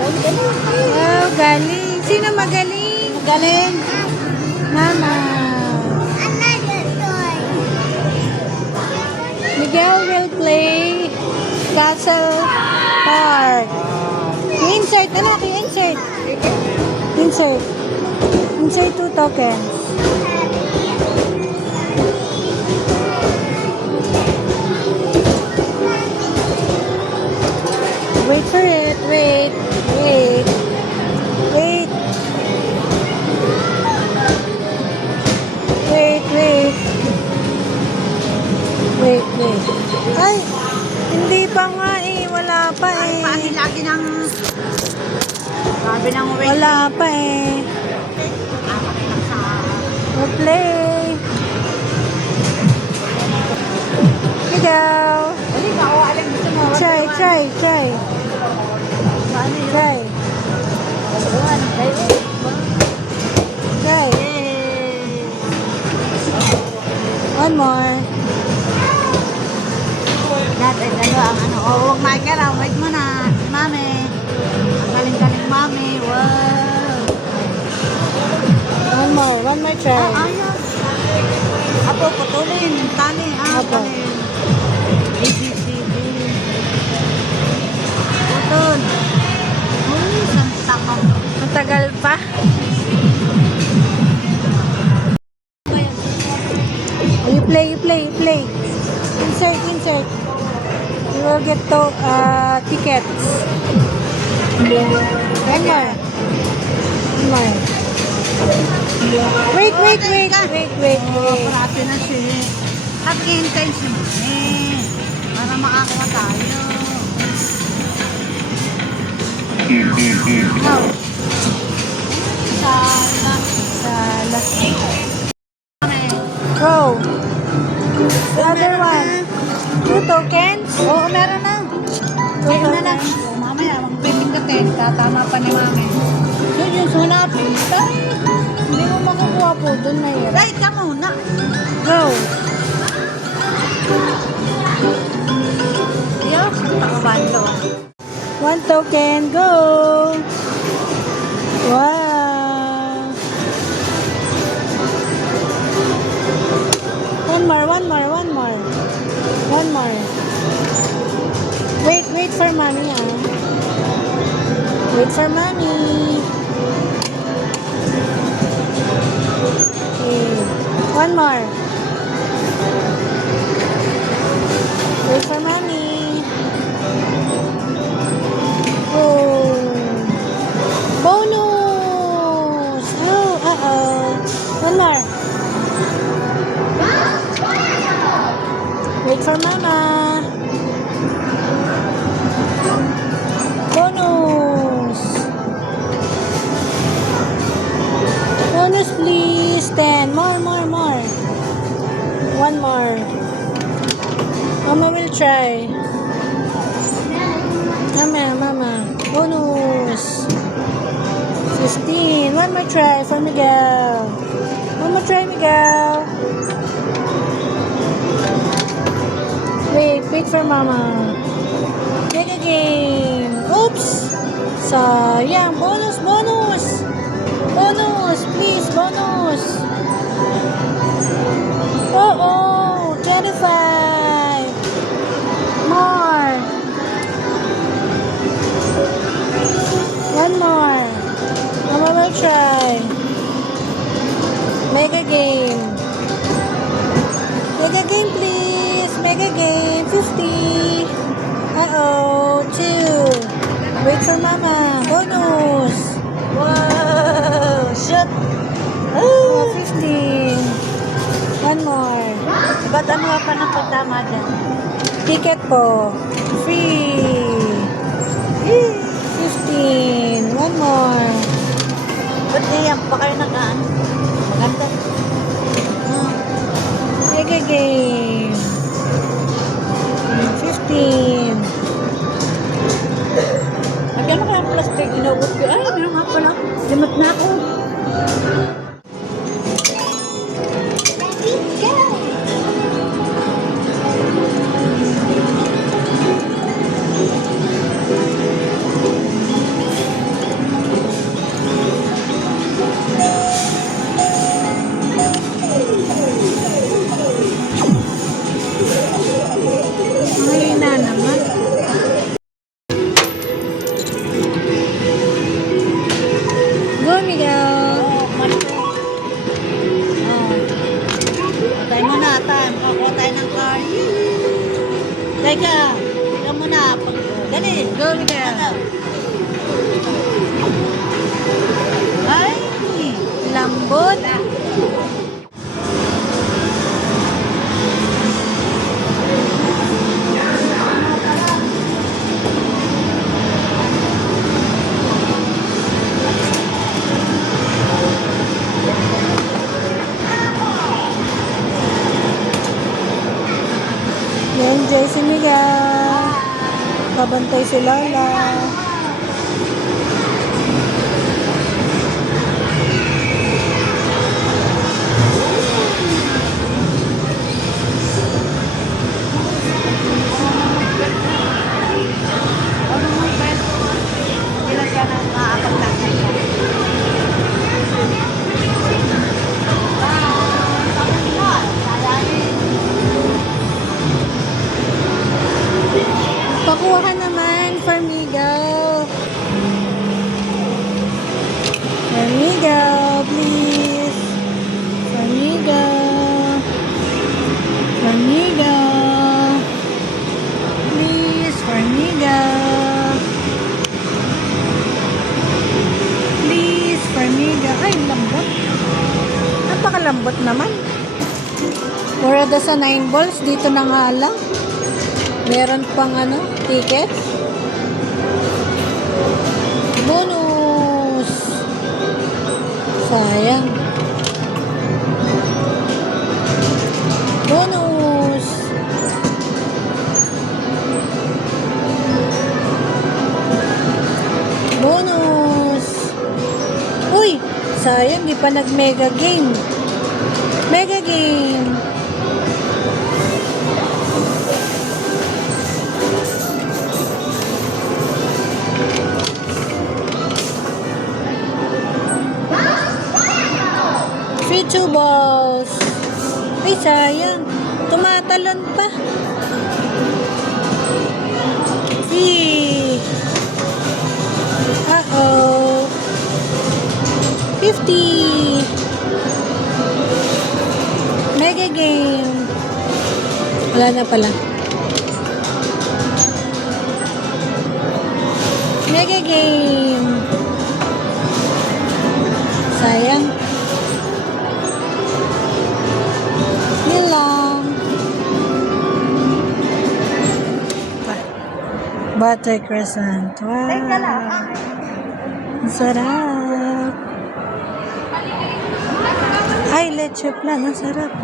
Oh, galing. Sino magaling? Galing. Mama. Miguel will play Castle Park. Insert. Ano? Insert. Insert. Insert 2 tokens. Wait for it. Wait. Wait. Wait. Wait. Wait. Wait. Wait. Ay! Hindi pa nga eh. Wala pa eh. Lagi ng... Sabi ng wait. Wala pa eh. We'll play. Miguel. Hindi ka, o alam gusto mo. Try. Try. Try. Try. One more. Natin, ang ano. O, huwag makikira. Wait mo na. Mami. Ang galing-galing mami. Wow. One more try. Ayaw. Apo, putulin. Tali. Apo. Tali. A, B, C, D. Putol. Uy, santa ka. Matagal pa. You play. Insert. You will get tickets. One more. Wait. Parati na siya. Nag-hintay si mami. Para makakuha tayo. No. Sala. Go. The other one. 2 tokens? Oo, meron na. Kaya na lang. O, mamaya, magpipindutin. Tatama pa ni mami. Yun yung sunapin. Hindi mo makukuha po. Doon na yun. Right ka muna. Go. Diyos, pakabando. 1 token. Go. Wow. One more. Wait for mommy, Wait for mommy. Okay. One more. Wait for mommy. Oh. Bonus. Oh, uh-oh. One more. Wait for mama. Bonus. Bonus please. 10. More. One more. Mama will try. Mama. Bonus. 15. One more try for Miguel. One more try, Miguel. Wait for mama. Make a game. Oops. Sayang. Bonus. Please, bonus. Oh, 25. More. One more. Mama will try. Make a game. Make a game, please. Make a game. 50. Uh-oh. 2. Wait for mama. Bonus. Wow! Shoot! Oh, 15. One more. Ba't ano pa ng pagtama dyan? Ticket po. Free. 15. One more. Ba't di yan pa kayo nagaan? Maganda. Make a game. 15. Lagyan mo kaya plastic. Inubot ko. Ay, meron nga pala. Limot na ako. Miguel. Ay! Lambot. Enjoy si Miguel. Pabantay si Lola. Ano mo yung pwesto? Sila siya nang makakapagtakay ka. Pakuha ka naman for Miguel. For Miguel, please. For Miguel. For Miguel. Please, for Miguel. Please, for Miguel. Ay, lambot. Napakalambot naman. Murada sa 9 balls. Dito na nga lang. Meron pang tickets. Bonus. Sayang. Bonus. Bonus. Uy, sayang di pa nag-mega game. Mega game. Free 2 balls. Ay, sayang. Tumatalon pa. Free. Uh-oh. 50. Mega game. Wala na pala. Mega game. Sayang. Yun lang. Butter croissant. Wow. Teka lang. Ang sarap. Ay, leche plan. Ang sarap.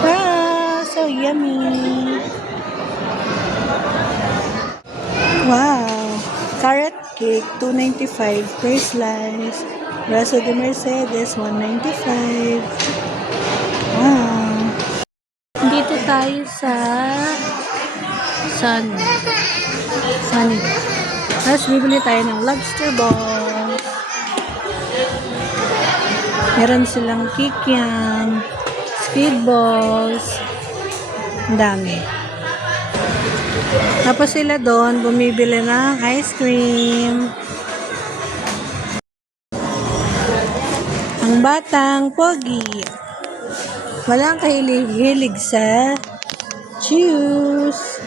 Wow, so yummy. Wow. Carrot cake, $2.95 per slice. Brazo de Mercedes, $1.95. Wow. Dito tayo sa Sun. Tapos bibili tayo ng lobster ball. Meron silang kikiam, squid balls. Ang dami. Tapos sila doon bumibili ng ice cream. Ang batang pogi. Walang kahilig-hilig sa juice.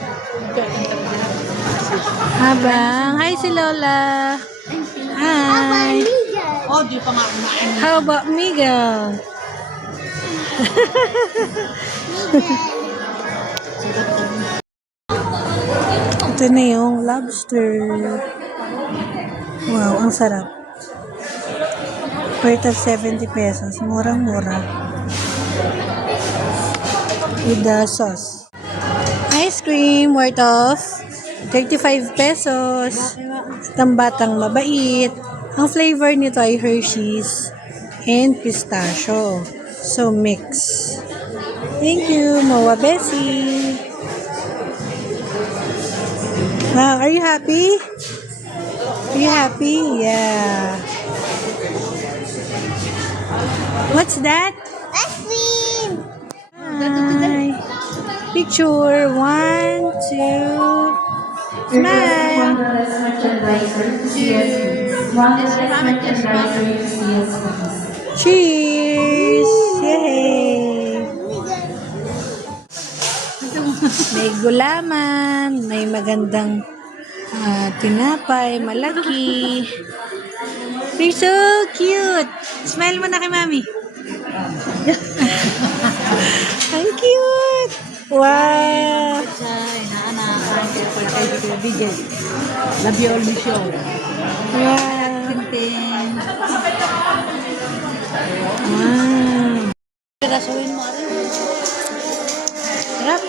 Hi si Lola. Hi. Oh, di pa nga kumain. How about Miguel? Ito na yung lobster. Wow, ang sarap. Worth of 70 pesos. Murang-mura. With the sauce. Ice cream worth of 35 pesos. Tambatang mabait. Ang flavor nito ay Hershey's and pistachio. So, mix. Thank you, Moa Bessie. Wow, are you happy? Are you happy? Yeah. What's that? Ice cream! Hi. Picture. 1, 2. Smile. Cheers. Yay. May gulaman, may magandang tinapay, malaki. You're so cute. Smile mo na kay mami. Ang cute. Wow. Sa inaanak, kaya pala kayo dito bigyan. Love you all, miss you all. Wow. Tintin. Wow. Pirasuin mo rin. Sarap.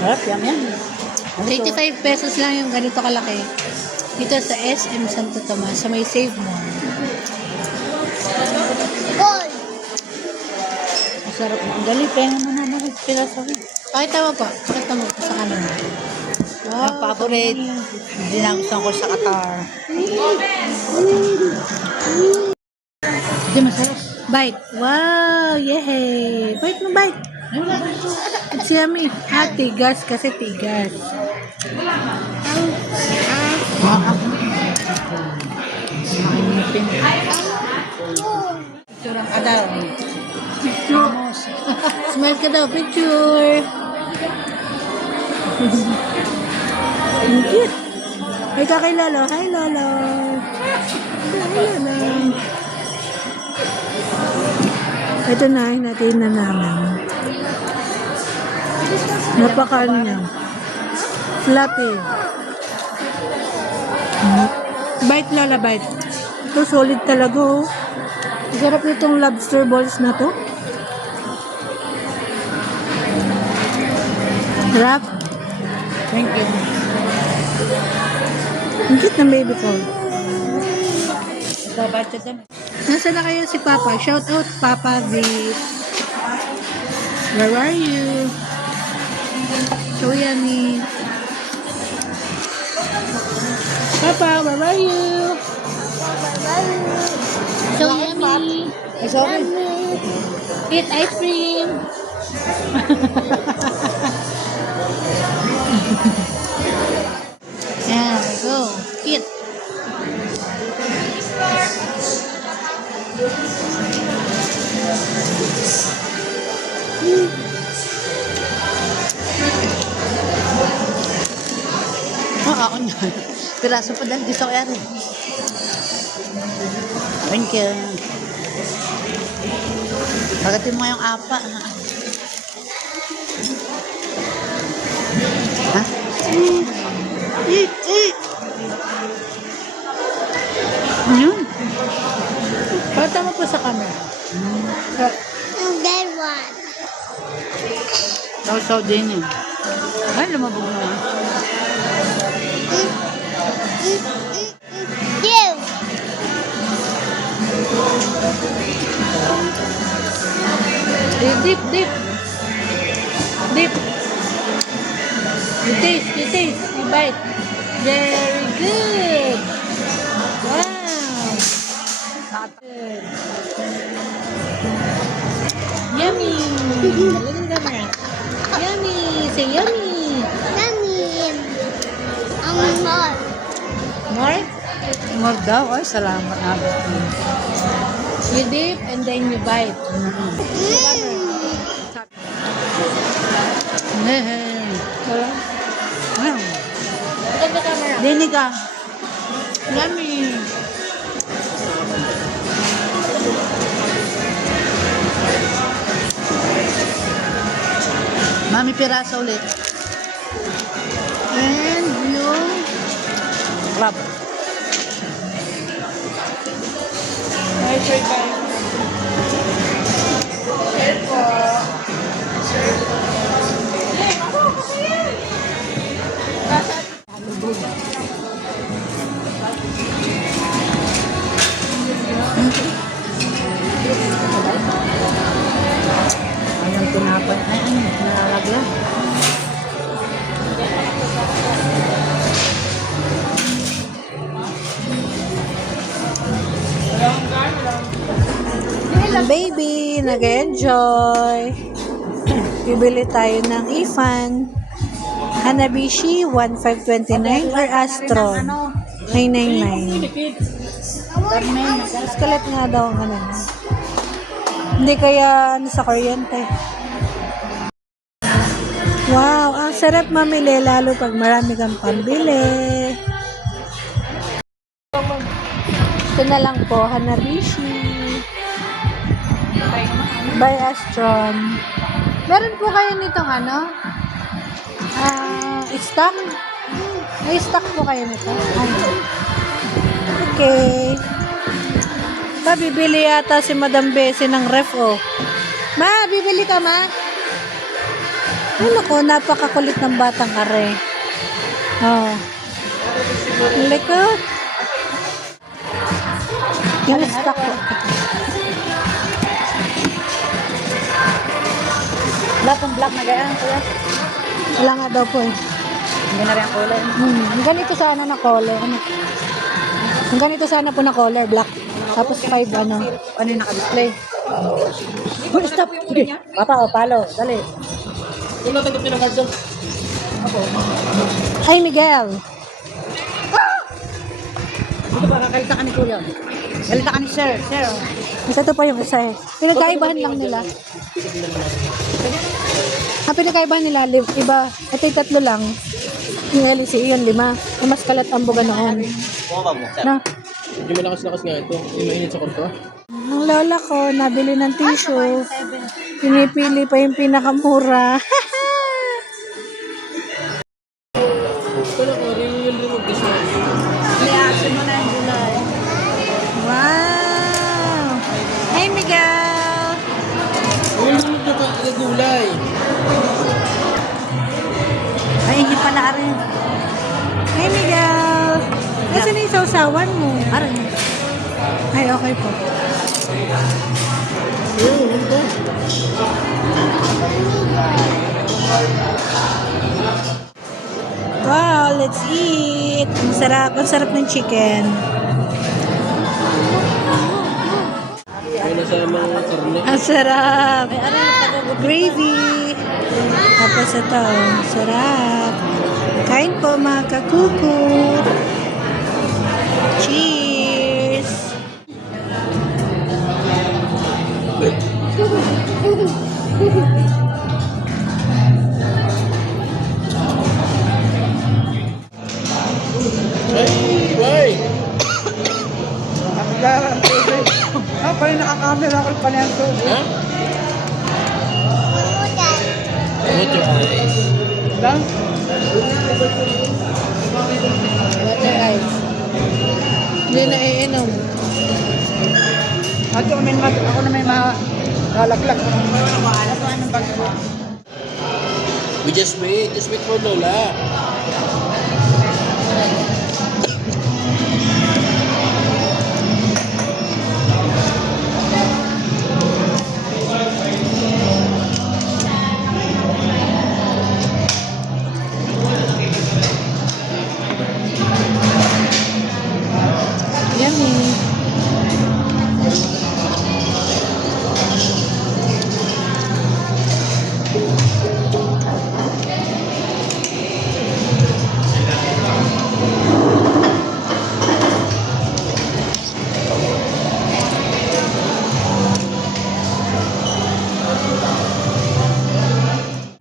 Harap, yan. 85 pesos lang yung ganito kalaki. Dito sa SM Santo Tomas, sa may Save Mall. Masarap mo. Ang gali, pengen mo na pirasuin. Pakita mo po. Pakita mo po sa kanila. Ang favorite. Hindi na gusto ko sa Qatar. Hindi masarap. Bite. Wow! Yay! Bite mo, bite. It's yummy. Tigas kasi tigas. Makinipin. Turang ka daw. Smile ka daw. Picture. Ang cute. Ay ka kay Lolo. Hi, Lolo. Hi, Lolo. Ito na, hinatiin na namin. Napakaan niya. Fluffy. Bite, Lola, bite. Ito, solid talaga, oh. Sarap nitong lobster balls na to. Sarap. Thank you. Ang cute ng baby ko. Ito, ba't ito? Nasaan na kayo si Papa? Shout out, Papa Vic. Where are you? So yummy. Papa, where are you? So yummy. Sorry. Eat ice cream. Yeah, go. Eat. Ako niyan. Piraso pa dahil gusto ko yan. Thank you. Pagatin mo yung apa. Ha? Eat, eat. Yun. Pakita mo po sa camera. Sausaw din yun. Ay, lumabog na. Dip, dip. Dip. You taste, you bite. Very good. Wow. Good. Yummy. Look at the camera. Yummy. Say yummy. More? More daw. Ay, salamat na. You dip and then you bite. Wala. Wow. Look at the camera. Dinig ka. Yummy. Mami, piraso ulit. And yung Crab. bye. Ayang tinapay. Ay, ano? Nalalagla. Baby, nag-enjoy. Bibili tayo ng Ifan. Hanabishi, 1529 or Astron, 999. Mas kalit nga daw ang ano. Hindi kaya ano sa kuryente. Wow, ang sarap mamili lalo pag marami kang pambili. Ito na lang po, Hanabishi. By Astron. Meron po kayo nitong ano? Stock? May stock po kayo nito? Okay. Bibili yata si Madam Bessie ng ref, oh. Ma, bibili ka, ma? Ay, naku, napakakulit ng batang are. Oh. Likod. Yung stock po. Wala pong black na gaya, kuya. Wala nga daw po eh. Hindi na rin ang kulay. Ganito sana na color. Ano? Ganito sana po na color, black. Tapos 5 ano. Ano yung naka-display? Stop. Papa, o palo. Dali. Kung natanggap niyo ng card doon. Ay, Miguel. Dito ba, kakalita ka ni kuya. Kalita ka ni sir. Sir. Isa to pa yung isa eh. Pinagkaibahan lang nila. Ang pinagkaibahan nila, iba, ito yung 3 lang. Yung LEC, yun 5. Yung mas kalat ang buga noon. Bumaba mo. Na, Hindi malakas-lakas nga ito. Hindi mainit sa korto. ang lola ko, nabili ng tissue. Pinipili pa yung pinakamura. Pero ko, real mag-isa. Liasin mo na yung gulay. Wow! Hey, Miguel! Real na gulay. Ay, hindi pala rin. Hey, Miguel! Nasaan na yung sausawan mo? Aray. Ay, okay po. Wow, let's eat! Ang sarap ng chicken. May nasama ng karne. Ang sarap! Gravy! Tapos ito, sarap. Kain po mga kakuku. Cheers! Ay, bye! Ah, pala nakakamera ko pala yan to. Ha? Close your eyes. Lang? Water ice. Hindi na iinom. Ako na may malalaglag. Anong bag mo? We just wait. Just wait for Lola. Yummy.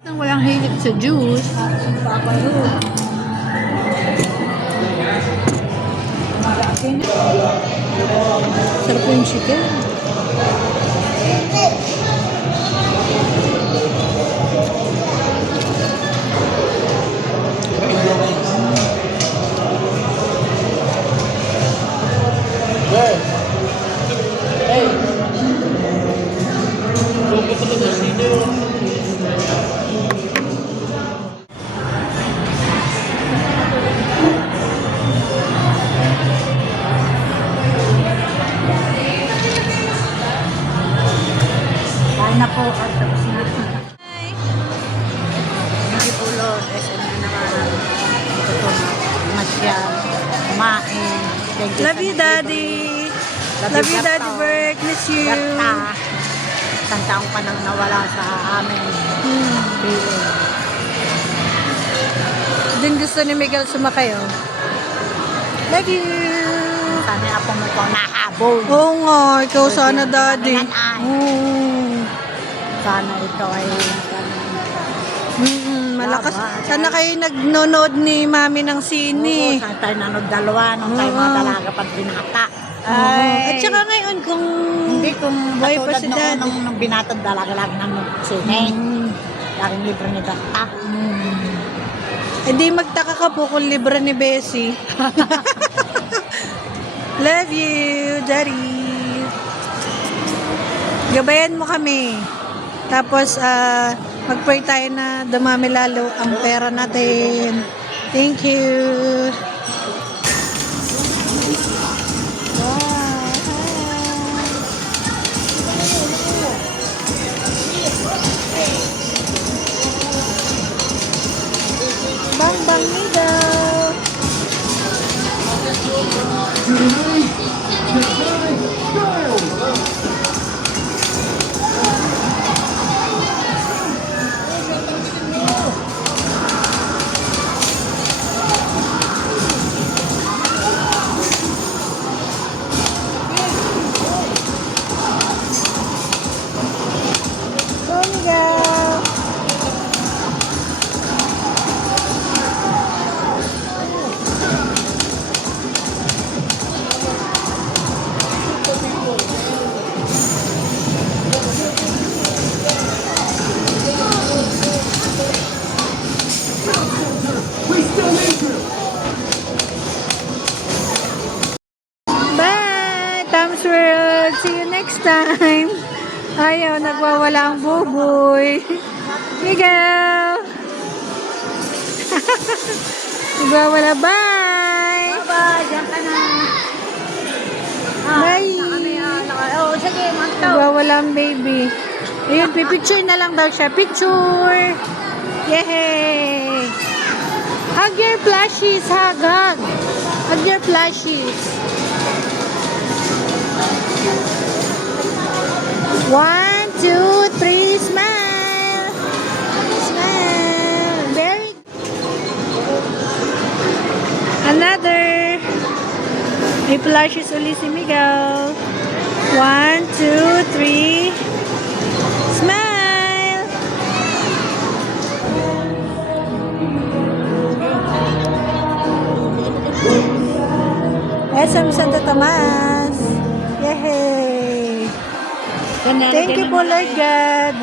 Nang walang hilig sa juice. Sarap yung chicken. Girl. Hey. Lobo talaga sino. Kain na po. At tapos na. Hindi po Lord. SM na naman. Ito po. Masyal. Kumain. Thank you Love sa you, nag-ibig. Daddy. Love you, Berta. Daddy Berk. Miss you. Berta. Isang taong pa nang nawala sa amin. Feeling. Din gusto ni Miguel sumakay, oh. Love you. Sana ako mo ko nahabol. Oo nga, ikaw sana, Daddy. Ay. Oo. Sana ito ay... Mm-mm. malakas. Salamat. Sana kayo nagnonood ni Mami ng Oo, sine. saan tayo nanood dalawa nung tayo mga Oo. dalaga pag binata. At saka ngayon, kung hindi kung buhay pa katulad si noon Daddy. nung binatad dalaga lagi nanood sine. Laging libre ni Data. Eh di magtaka ka po kung libre ni Bessie. Love you, Daddy. Gabayan mo kami. Tapos, mag-pray tayo na dumami lalo ang pera natin. Thank you. Bang bang nidaw. Go, Miguel. Bye! Tom's World! See you next time! Ayaw, nagwawala ang buboy. Miguel! Nagwawala, bye! Bye-bye, diyan ka na. Bye! Oo, sige, mantaw. Nagwawala ang baby. Ayun, pipicture na lang daw siya. Picture! Yay! Hug your plushies! Hug, hug! Hug your plushies! 1, 2, 3, smile! Smile! Very Another! May plushies ulit si Miguel. 1, 2, 3. Smile! SM Santo Tomas. Yay! Thank you po, Lord God.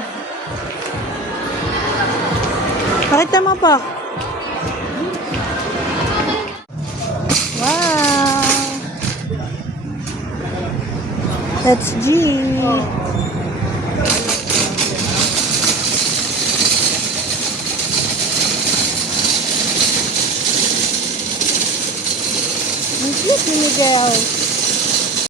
Pakita mo po. Wow! That's G. Ang cute ni Miguel.